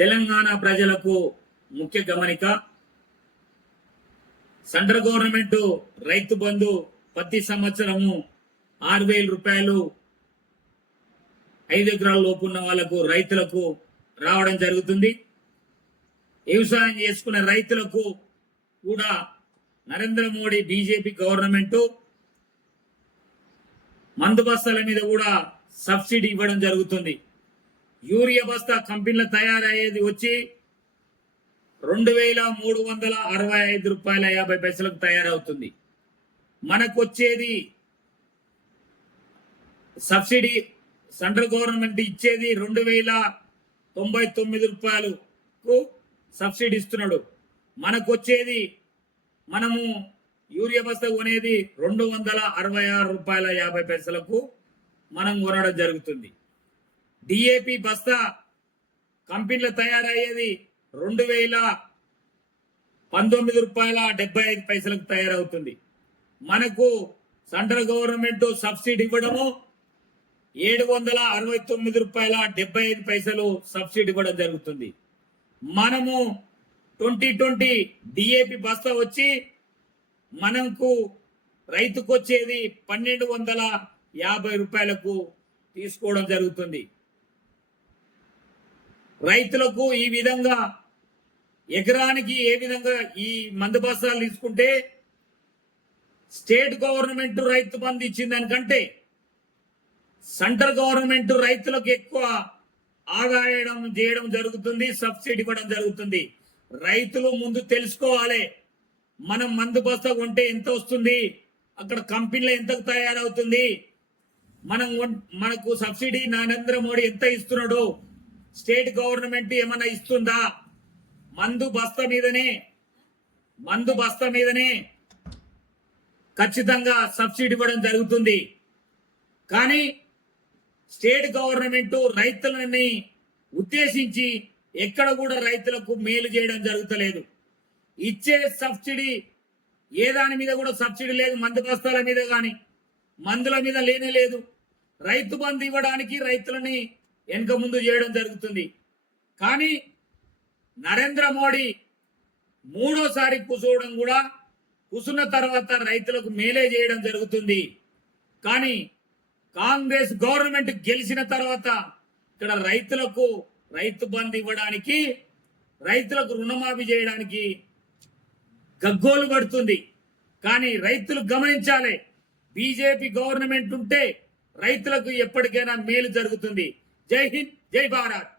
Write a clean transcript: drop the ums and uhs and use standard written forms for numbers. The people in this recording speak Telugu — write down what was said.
తెలంగాణ ప్రజలకు ముఖ్య గమనిక, సెంట్రల్ గవర్నమెంట్ రైతు బంధు ప్రతి సంవత్సరము 6,000 రూపాయలు 5 ఎకరాల లోపు ఉన్న వాళ్లకు రైతులకు రావడం జరుగుతుంది. వ్యవసాయం చేసుకునే రైతులకు కూడా నరేంద్ర మోడీ బీజేపీ గవర్నమెంట్ మందు బస్తాల మీద కూడా సబ్సిడీ ఇవ్వడం జరుగుతుంది. యూరియా బస్తా కంపెనీల తయారయ్యేది వచ్చి 2,365 రూపాయల 50 పైసలకు తయారవుతుంది. మనకు వచ్చేది సబ్సిడీ సెంట్రల్ గవర్నమెంట్ ఇచ్చేది 2,099 రూపాయలకు సబ్సిడీ ఇస్తున్నాడు. మనకు వచ్చేది మనము యూరియా బస్తా కొనేది 266 రూపాయల 50 పైసలకు మనం కొనడం జరుగుతుంది. డిఏపి బస్తా కంపెనీలో తయారయ్యేది 2,019 రూపాయల 75 పైసలకు తయారవుతుంది. మనకు సెంట్రల్ గవర్నమెంట్ సబ్సిడీ ఇవ్వడము 769 రూపాయల 75 పైసలు సబ్సిడీ ఇవ్వడం జరుగుతుంది. మనము 2020 డిఏపి బస్తా వచ్చి మనకు రైతుకు వచ్చేది 1,250 రూపాయలకు తీసుకోవడం జరుగుతుంది. రైతులకు ఈ విధంగా ఎకరానికి ఏ విధంగా ఈ మందు బస్తాలు తీసుకుంటే స్టేట్ గవర్నమెంట్ రైతు బంధు ఇచ్చిన దానికంటే సెంట్రల్ గవర్నమెంట్ రైతులకు ఎక్కువ ఆదాయం చేయడం జరుగుతుంది, సబ్సిడీ ఇవ్వడం జరుగుతుంది. రైతులు ముందు తెలుసుకోవాలి, మనం మందు బస్తా కొంటే ఎంత వస్తుంది, అక్కడ కంపెనీలో ఎంతకు తయారవుతుంది, మనకు సబ్సిడీ నరేంద్ర మోడీ ఎంత ఇస్తున్నాడు, స్టేట్ గవర్నమెంట్ ఏమన్నా ఇస్తుందా, మందు బస్తా మీదనే ఖచ్చితంగా సబ్సిడీ ఇవ్వడం జరుగుతుంది. కానీ స్టేట్ గవర్నమెంట్ రైతులని ఉద్దేశించి ఎక్కడ కూడా రైతులకు మేలు చేయడం జరుగుతలేదు. ఇచ్చే సబ్సిడీ ఏ దాని మీద కూడా సబ్సిడీ లేదు, మందు బస్తాల మీద కానీ మందుల మీద లేనే లేదు. రైతు బంధు ఇవ్వడానికి రైతులని వెనక ముందు చేయడం జరుగుతుంది. కానీ నరేంద్ర మోడీ మూడోసారి కూసున్న తర్వాత రైతులకు మేలే చేయడం జరుగుతుంది. కానీ కాంగ్రెస్ గవర్నమెంట్ గెలిచిన తర్వాత ఇక్కడ రైతు బంధు ఇవ్వడానికి, రైతులకు రుణమాఫీ చేయడానికి గగ్గోలు పడుతుంది. కానీ రైతులు గమనించాలి, బీజేపీ గవర్నమెంట్ ఉంటే రైతులకు ఎప్పటికైనా మేలు జరుగుతుంది. జై హింద్, జై భారత్.